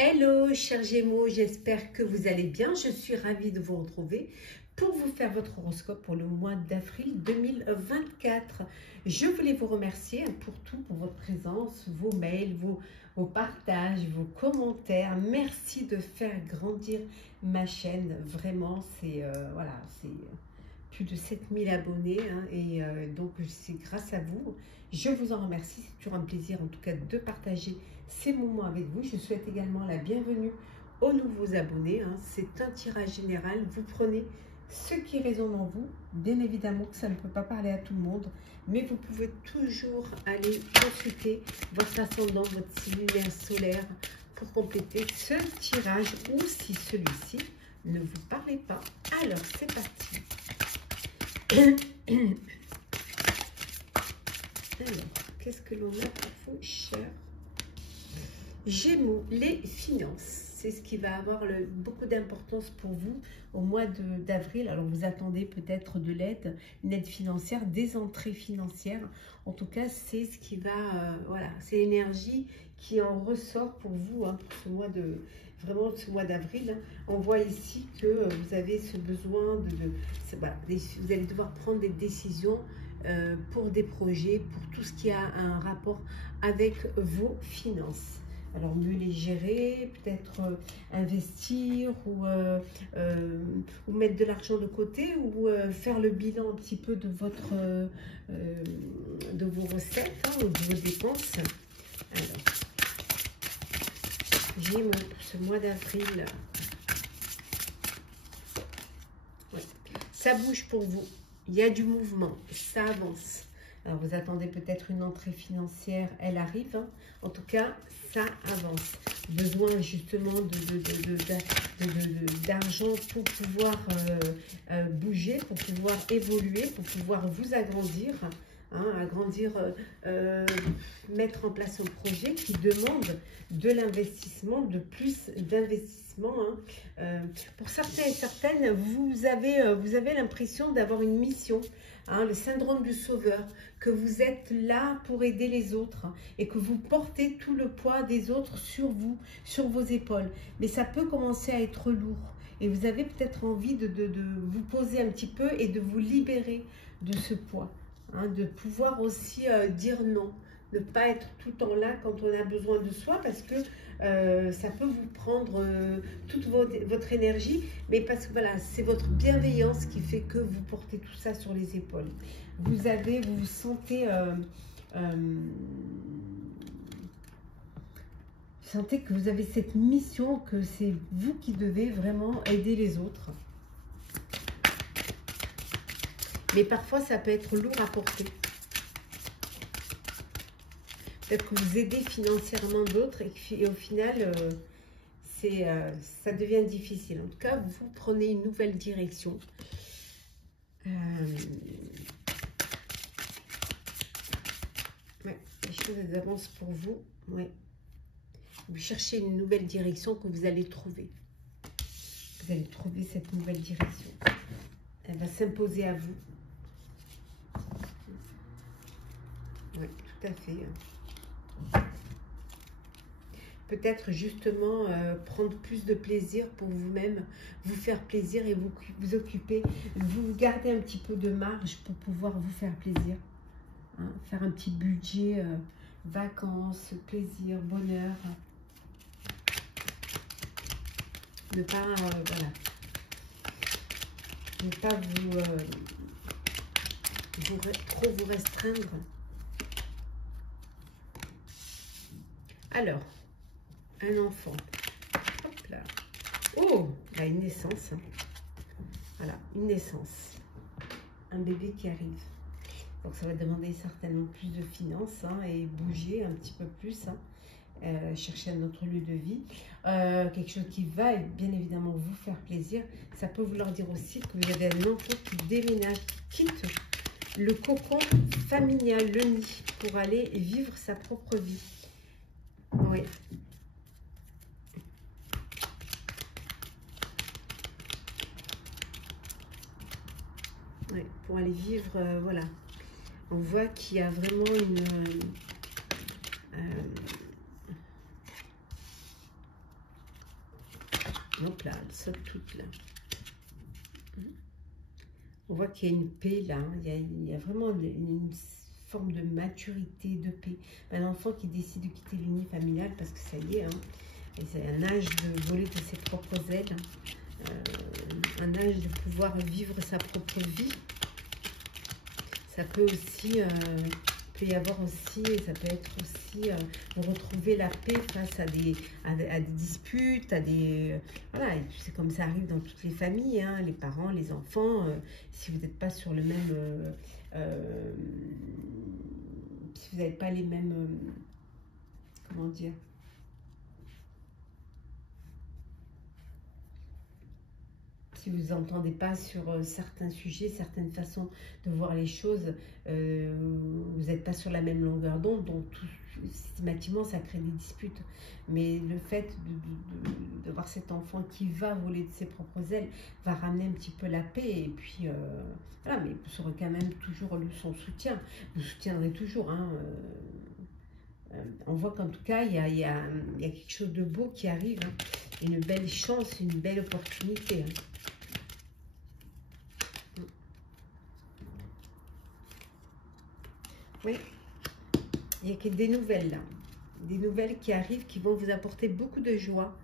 Hello chers Gémeaux, j'espère que vous allez bien. Je suis ravie de vous retrouver pour vous faire votre horoscope pour le mois d'avril 2024. Je voulais vous remercier pour tout, pour votre présence, vos mails, vos partages, vos commentaires. Merci de faire grandir ma chaîne. Vraiment, c'est c'est plus de 7000 abonnés donc c'est grâce à vous. Je vous en remercie, c'est toujours un plaisir en tout cas de partager ces moments avec vous. Je souhaite également la bienvenue aux nouveaux abonnés. C'est un tirage général, vous prenez ce qui résonne en vous. Bien évidemment que ça ne peut pas parler à tout le monde, mais vous pouvez toujours aller consulter votre ascendant, votre signe lunaire solaire pour compléter ce tirage, ou si celui-ci ne vous parlait pas. Alors c'est parti. Alors, qu'est-ce que l'on a pour vous, chers Gémeaux? Les finances, c'est ce qui va avoir beaucoup d'importance pour vous au mois d'avril. Alors, vous attendez peut-être de l'aide, une aide financière, des entrées financières. En tout cas, c'est ce qui va, c'est l'énergie qui en ressort pour vous, pour ce mois ce mois d'avril. On voit ici que vous avez ce besoin vous allez devoir prendre des décisions pour des projets, pour tout ce qui a un rapport avec vos finances. Alors, mieux les gérer, peut-être investir ou mettre de l'argent de côté, ou faire le bilan un petit peu de de vos recettes ou de vos dépenses. Alors, Gémeaux, pour ce mois d'avril, ouais, ça bouge pour vous. Il y a du mouvement, ça avance. Alors, vous attendez peut-être une entrée financière, elle arrive. En tout cas, ça avance. Besoin justement d'argent pour pouvoir bouger, pour pouvoir évoluer, pour pouvoir vous agrandir. Mettre en place un projet qui demande de l'investissement, de plus d'investissement. Pour certains et certaines, vous avez l'impression d'avoir une mission, le syndrome du sauveur, que vous êtes là pour aider les autres et que vous portez tout le poids des autres sur vous, sur vos épaules. Mais ça peut commencer à être lourd et vous avez peut-être envie de vous poser un petit peu et de vous libérer de ce poids. De pouvoir aussi dire non, ne pas être tout le temps là quand on a besoin de soi, parce que ça peut vous prendre toute votre énergie, mais parce que voilà, c'est votre bienveillance qui fait que vous portez tout ça sur les épaules. Vous vous sentez que vous avez cette mission, que c'est vous qui devez vraiment aider les autres. Mais parfois, ça peut être lourd à porter. Peut-être que vous aidez financièrement d'autres et au final, ça devient difficile. En tout cas, vous prenez une nouvelle direction. Ouais, les choses elles avancent pour vous. Ouais. Vous cherchez une nouvelle direction que vous allez trouver. Vous allez trouver cette nouvelle direction. Elle va s'imposer à vous. Oui, tout à fait. Peut-être justement prendre plus de plaisir pour vous-même, vous faire plaisir et vous occuper, vous garder un petit peu de marge pour pouvoir vous faire plaisir. Faire un petit budget, vacances, plaisir, bonheur. Ne pas, ne pas trop vous restreindre. Alors, un enfant. Hop là. Oh, là, une naissance. Voilà, une naissance. Un bébé qui arrive. Donc, ça va demander certainement plus de finances et bouger un petit peu plus. Chercher un autre lieu de vie. Quelque chose qui va bien évidemment vous faire plaisir. Ça peut vouloir dire aussi que vous avez un enfant qui déménage, qui quitte le cocon familial, le nid, pour aller vivre sa propre vie. Oui. Ouais, pour aller vivre, voilà. On voit qu'il y a vraiment Donc là, elles sautent toutes là. On voit qu'il y a une paix là. Il y a vraiment une forme de maturité, de paix. Un enfant qui décide de quitter l'uni familial parce que ça y est, hein, et c'est un âge de voler de ses propres ailes. Un âge de pouvoir vivre sa propre vie. Ça peut aussi, peut y avoir aussi, ça peut être aussi retrouver la paix face à des disputes, à des, voilà, c'est comme ça arrive dans toutes les familles, hein, les parents, les enfants, si vous n'êtes pas sur le même, si vous n'avez pas les mêmes, comment dire, si vous n'entendez pas sur certains sujets, certaines façons de voir les choses, vous n'êtes pas sur la même longueur d'onde, donc systématiquement ça crée des disputes. Mais le fait d'avoir cet enfant qui va voler de ses propres ailes va ramener un petit peu la paix, et puis voilà, mais vous aurez quand même toujours son soutien, vous soutiendrez toujours, hein, on voit qu'en tout cas il y a quelque chose de beau qui arrive, hein, une belle chance, une belle opportunité, hein. Oui, il y a que des nouvelles là, des nouvelles qui arrivent, qui vont vous apporter beaucoup de joie.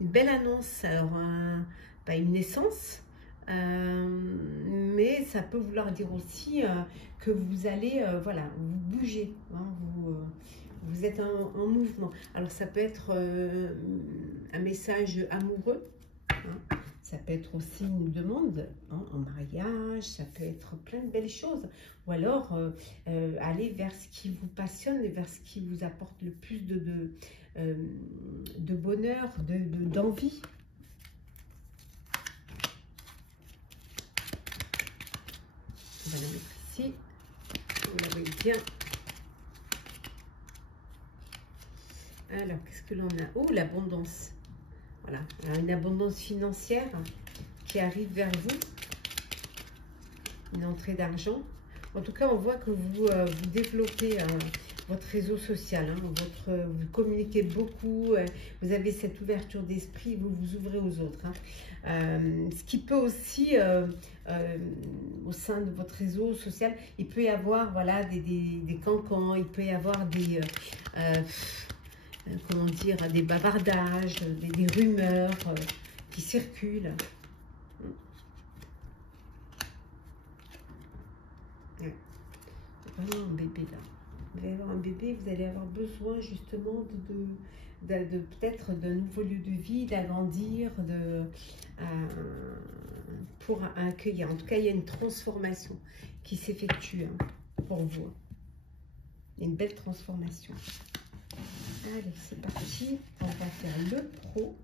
Une belle annonce, alors pas une naissance, mais ça peut vouloir dire aussi que vous allez, voilà, vous bougez, hein, vous êtes en mouvement. Alors ça peut être un message amoureux, hein. Ça peut être aussi une demande, hein, en mariage, ça peut être plein de belles choses. Ou alors aller vers ce qui vous passionne et vers ce qui vous apporte le plus de bonheur, d'envie. On va la mettre ici. Vous la voyez bien. Alors, qu'est-ce que l'on a? Oh, l'abondance. Voilà, une abondance financière qui arrive vers vous, une entrée d'argent. En tout cas, on voit que vous développez votre réseau social, hein, vous communiquez beaucoup, vous avez cette ouverture d'esprit, vous vous ouvrez aux autres, hein. Ce qui peut aussi, au sein de votre réseau social, il peut y avoir, voilà, des cancans, il peut y avoir des... comment dire, des bavardages, des rumeurs qui circulent. Ouais. Vraiment un bébé là. Vous allez avoir un bébé, vous allez avoir besoin justement de peut-être d'un nouveau lieu de vie, d'agrandir, pour accueillir. En tout cas, il y a une transformation qui s'effectue, hein, pour vous. Il y a une belle transformation. Allez, c'est parti. On va faire le pro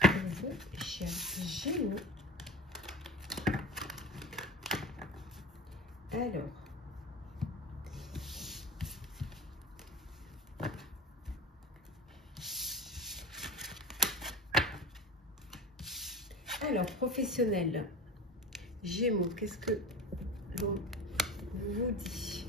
pour vous, chers Gémeaux. Alors, professionnel. Gémeaux, qu'est-ce que l'on vous dit?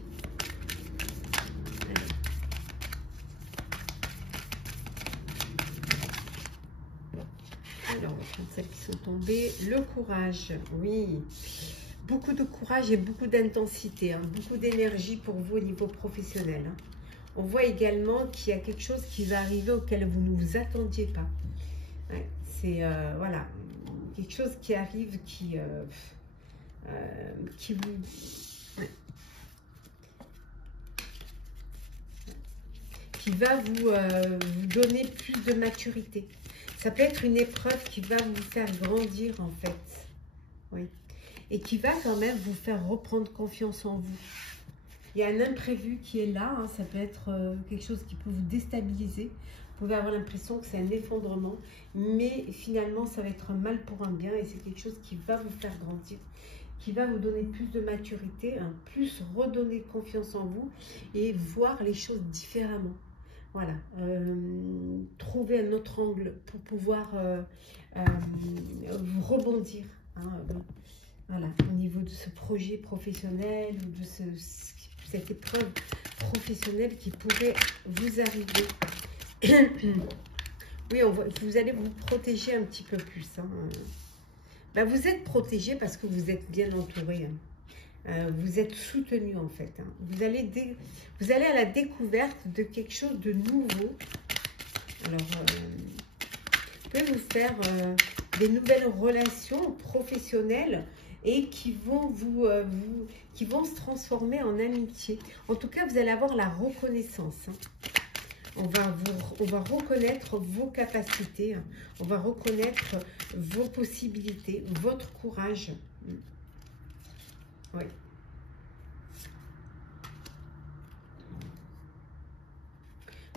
Alors, on va prendre celles qui sont tombées. Le courage, oui. Beaucoup de courage et beaucoup d'intensité, hein, beaucoup d'énergie pour vous au niveau professionnel, hein. On voit également qu'il y a quelque chose qui va arriver auquel vous ne vous attendiez pas. Ouais, c'est, voilà, quelque chose qui arrive qui vous... Ouais, qui va vous donner plus de maturité. Ça peut être une épreuve qui va vous faire grandir, en fait. Oui. Et qui va quand même vous faire reprendre confiance en vous. Il y a un imprévu qui est là, hein. Ça peut être quelque chose qui peut vous déstabiliser. Vous pouvez avoir l'impression que c'est un effondrement, mais finalement, ça va être un mal pour un bien, et c'est quelque chose qui va vous faire grandir, qui va vous donner plus de maturité, hein, plus redonner confiance en vous et voir les choses différemment. Voilà, trouver un autre angle pour pouvoir rebondir, hein, voilà, au niveau de ce projet professionnel ou de cette épreuve professionnelle qui pourrait vous arriver. Oui, vous allez vous protéger un petit peu plus. Hein. Ben, vous êtes protégé parce que vous êtes bien entouré. Hein. Vous êtes soutenu en fait. Hein. Vous allez à la découverte de quelque chose de nouveau. Alors, vous pouvez vous faire des nouvelles relations professionnelles et qui vont qui vont se transformer en amitié. En tout cas, vous allez avoir la reconnaissance. Hein. On va reconnaître vos capacités, hein. On va reconnaître vos possibilités, votre courage. Oui.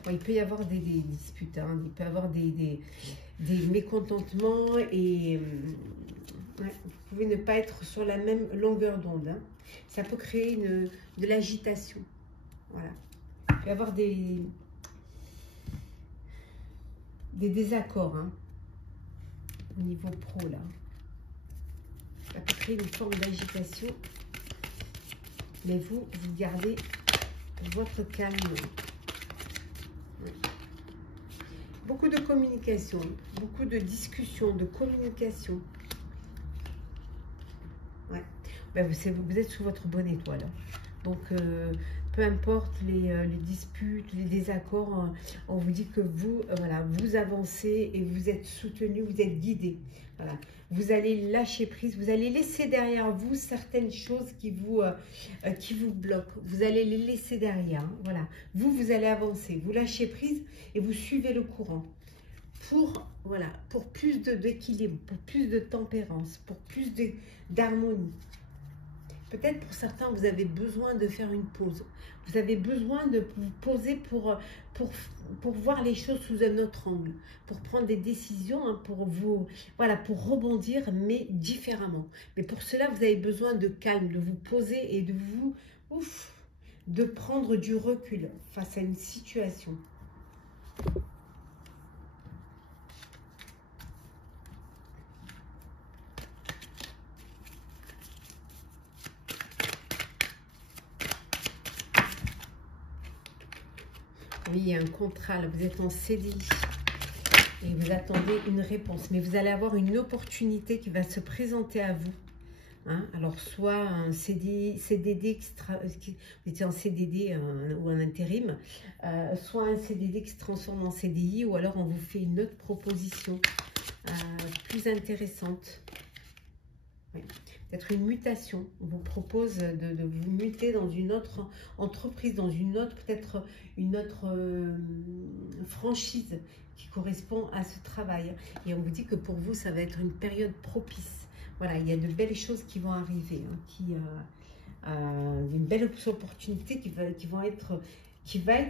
Bon, il peut y avoir des disputes, hein. Il peut y avoir des mécontentements et ouais, vous pouvez ne pas être sur la même longueur d'onde. Hein. Ça peut créer de l'agitation. Voilà. Il peut y avoir des désaccords hein, au niveau pro là. Ça peut créer une forme d'agitation, mais vous gardez votre calme. Beaucoup de communication, beaucoup de discussions, de communication. Ouais. Ben, vous êtes sous votre bonne étoile. Donc, peu importe les disputes, les désaccords, on vous dit que vous, voilà, vous avancez et vous êtes soutenu, vous êtes guidé. Voilà. Vous allez lâcher prise, vous allez laisser derrière vous certaines choses qui vous bloquent. Vous allez les laisser derrière. Hein, voilà. Vous allez avancer, vous lâchez prise et vous suivez le courant. Pour plus d'équilibre, pour plus de tempérance, pour plus d'harmonie. Peut-être pour certains, vous avez besoin de faire une pause. Vous avez besoin de vous poser pour voir les choses sous un autre angle, pour prendre des décisions, hein, pour rebondir, mais différemment. Mais pour cela, vous avez besoin de calme, de vous poser et de prendre du recul face à une situation. Oui, il y a un contrat, là, vous êtes en CDI et vous attendez une réponse. Mais vous allez avoir une opportunité qui va se présenter à vous. Hein? Alors, soit un CDD, vous étiez en CDD ou un intérim, soit un CDD qui se transforme en CDI, ou alors on vous fait une autre proposition plus intéressante. Oui. Peut-être une mutation. On vous propose de vous muter dans une autre entreprise, dans peut-être une autre franchise qui correspond à ce travail. Et on vous dit que pour vous, ça va être une période propice. Voilà, il y a de belles choses qui vont arriver, hein, une belle opportunité qui va être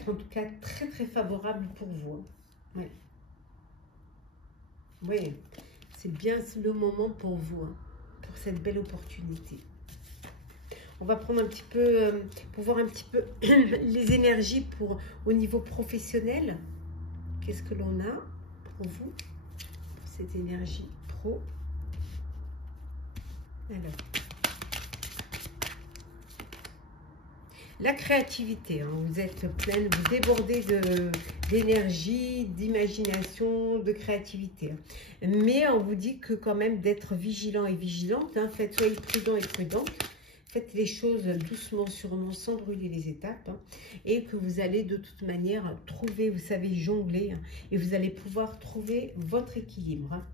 en tout cas très très favorable pour vous. Hein. Ouais. Oui, c'est bien le moment pour vous. Hein. Cette belle opportunité. On va prendre un petit peu, pour voir un petit peu les énergies au niveau professionnel. Qu'est-ce que l'on a pour vous, pour cette énergie pro? Alors, la créativité, hein, vous êtes pleine, vous débordez d'énergie, d'imagination, de créativité. Mais on vous dit que quand même d'être vigilant et vigilante, hein, soyez prudent et prudente, faites les choses doucement, sûrement, sans brûler les étapes, hein, et que vous allez de toute manière trouver, vous savez jongler, hein, et vous allez pouvoir trouver votre équilibre. Hein.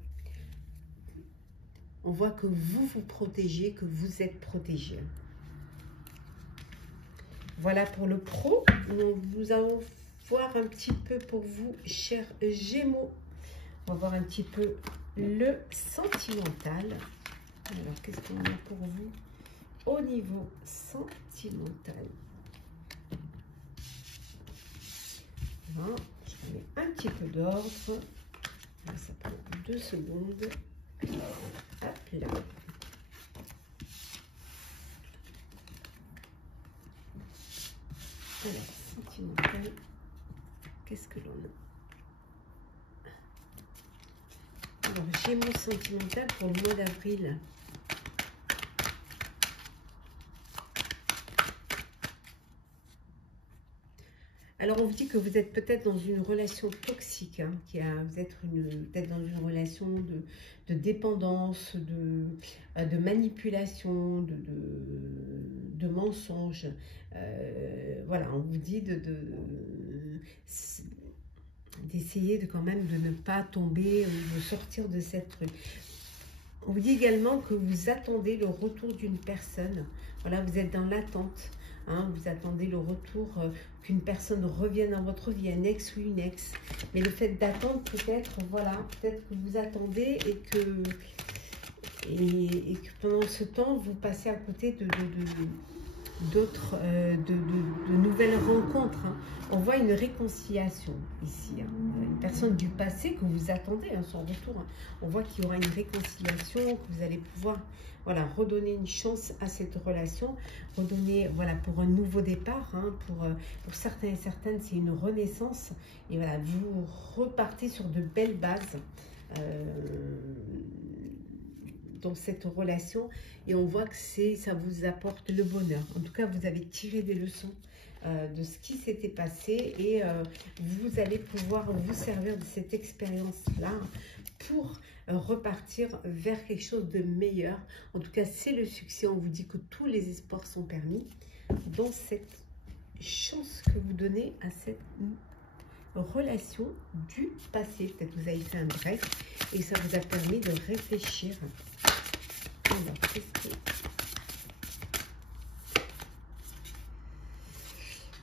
On voit que vous vous protégez, que vous êtes protégé. Voilà pour le pro. Nous allons voir un petit peu pour vous, chers Gémeaux. On va voir un petit peu le sentimental. Alors, qu'est-ce qu'on a pour vous au niveau sentimental? Voilà, je mets un petit peu d'ordre. Ça prend 2 secondes. Hop là. Alors, sentimental, qu'est-ce que l'on a? Alors, Gémeaux sentimental pour le mois d'avril. Alors, on vous dit que vous êtes peut-être dans une relation toxique, hein, vous êtes peut-être dans une relation de dépendance, de manipulation, de mensonge. Voilà, on vous dit d'essayer quand même de ne pas tomber ou de sortir de cette truc. On vous dit également que vous attendez le retour d'une personne. Voilà, vous êtes dans l'attente. Hein, vous attendez le retour qu'une personne revienne dans votre vie, un ex ou une ex. Mais le fait d'attendre, peut-être, voilà, peut-être que vous attendez et que pendant ce temps, vous passez à côté de nouvelles rencontres. Hein. On voit une réconciliation ici. Hein. Une personne du passé que vous attendez, hein, son retour. Hein. On voit qu'il y aura une réconciliation, que vous allez pouvoir voilà, redonner une chance à cette relation, redonner voilà, pour un nouveau départ. Hein, pour certains et certaines, c'est une renaissance. Et voilà, vous repartez sur de belles bases. Dans cette relation et on voit que ça vous apporte le bonheur. En tout cas, vous avez tiré des leçons de ce qui s'était passé et vous allez pouvoir vous servir de cette expérience-là pour repartir vers quelque chose de meilleur. En tout cas, c'est le succès. On vous dit que tous les espoirs sont permis dans cette chance que vous donnez à cette relation du passé. Peut-être que vous avez fait un break et ça vous a permis de réfléchir. Alors, qu'est-ce que...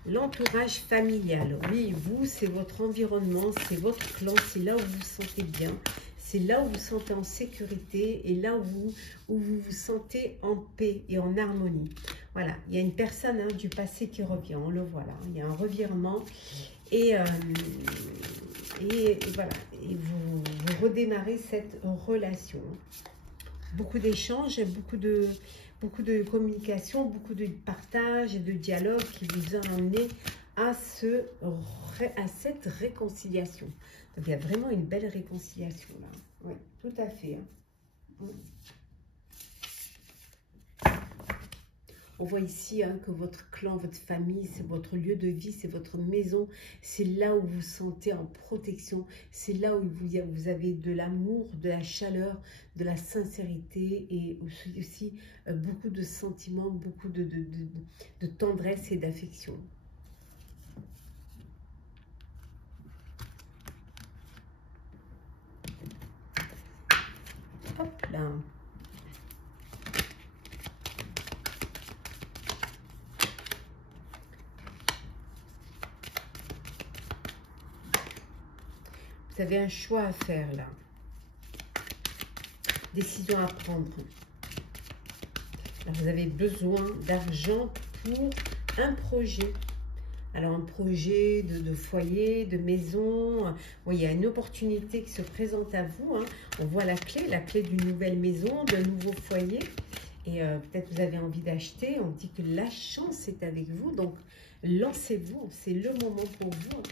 L'entourage familial. Oui, vous, c'est votre environnement, c'est votre clan, c'est là où vous vous sentez bien, c'est là où vous vous sentez en sécurité et là où vous vous sentez en paix et en harmonie. Voilà, il y a une personne hein, du passé qui revient, on le voit là, il y a un revirement et voilà, et vous redémarrez cette relation. Beaucoup d'échanges, beaucoup de communication, beaucoup de partage et de dialogue qui vous a amené à cette réconciliation. Donc, il y a vraiment une belle réconciliation là. Oui, tout à fait. Hein. On voit ici hein, que votre clan, votre famille, c'est votre lieu de vie, c'est votre maison. C'est là où vous vous sentez en protection. C'est là où vous avez de l'amour, de la chaleur, de la sincérité et aussi beaucoup de sentiments, beaucoup de tendresse et d'affection. Hop là. Vous avez un choix à faire là. Décision à prendre. Alors, vous avez besoin d'argent pour un projet. Alors, un projet de foyer, de maison. Oui, il y a une opportunité qui se présente à vous. Hein. On voit la clé d'une nouvelle maison, d'un nouveau foyer. Et peut-être vous avez envie d'acheter. On dit que la chance est avec vous. Donc, lancez-vous. C'est le moment pour vous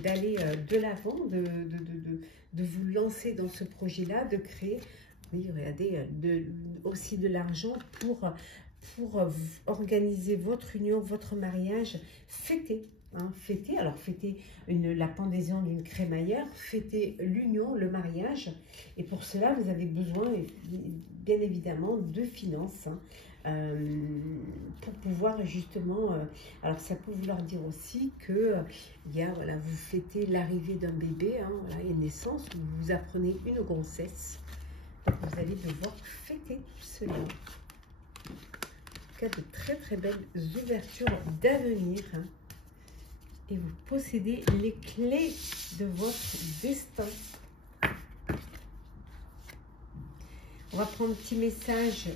d'aller de l'avant, de vous lancer dans ce projet-là, de créer, oui, regardez, aussi de l'argent pour organiser votre union, votre mariage, fêter. Hein, fêter, alors fêter la pendaison d'une crémaillère, fêter l'union, le mariage. Et pour cela, vous avez besoin, bien évidemment, de finances. Hein, pour pouvoir justement, alors ça peut vouloir dire aussi que voilà, vous fêtez l'arrivée d'un bébé, hein, voilà, une naissance, ou vous apprenez une grossesse, donc vous allez devoir fêter cela. En tout cas, de très très belles ouvertures d'avenir, hein, et vous possédez les clés de votre destin. On va prendre un petit message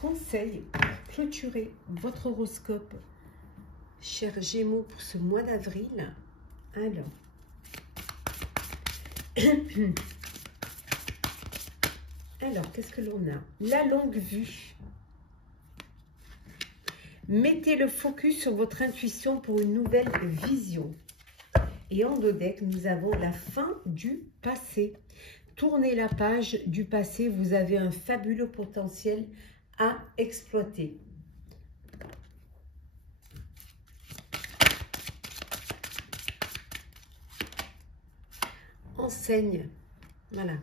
conseil pour clôturer votre horoscope, chers Gémeaux, pour ce mois d'avril. Alors, qu'est-ce que l'on a? La longue vue. Mettez le focus sur votre intuition pour une nouvelle vision. Et en dos deck, nous avons la fin du passé. Tournez la page du passé, vous avez un fabuleux potentiel à exploiter. enseigne. Voilà.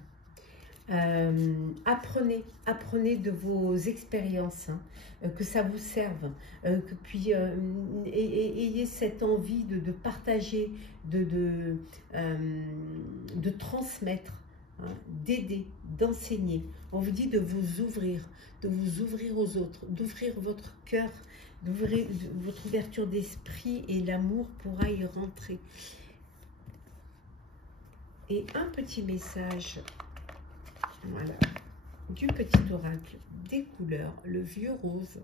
Apprenez de vos expériences, hein, que ça vous serve, puis ayez cette envie de partager, de transmettre, hein, d'aider, d'enseigner. On vous dit de vous ouvrir aux autres, d'ouvrir votre cœur, d'ouvrir votre ouverture d'esprit, et l'amour pourra y rentrer. Et un petit message, voilà, du petit oracle des couleurs, le vieux rose.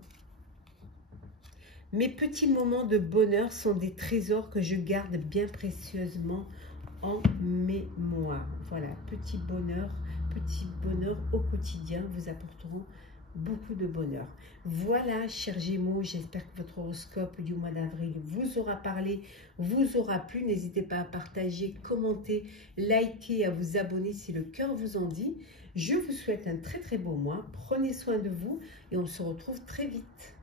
Mes petits moments de bonheur sont des trésors que je garde bien précieusement en mémoire. Voilà, petit bonheur au quotidien vous apporteront beaucoup de bonheur. Voilà, chers Gémeaux, j'espère que votre horoscope du mois d'avril vous aura parlé, vous aura plu. N'hésitez pas à partager, commenter, liker, à vous abonner si le cœur vous en dit. Je vous souhaite un très beau mois. Prenez soin de vous et on se retrouve très vite.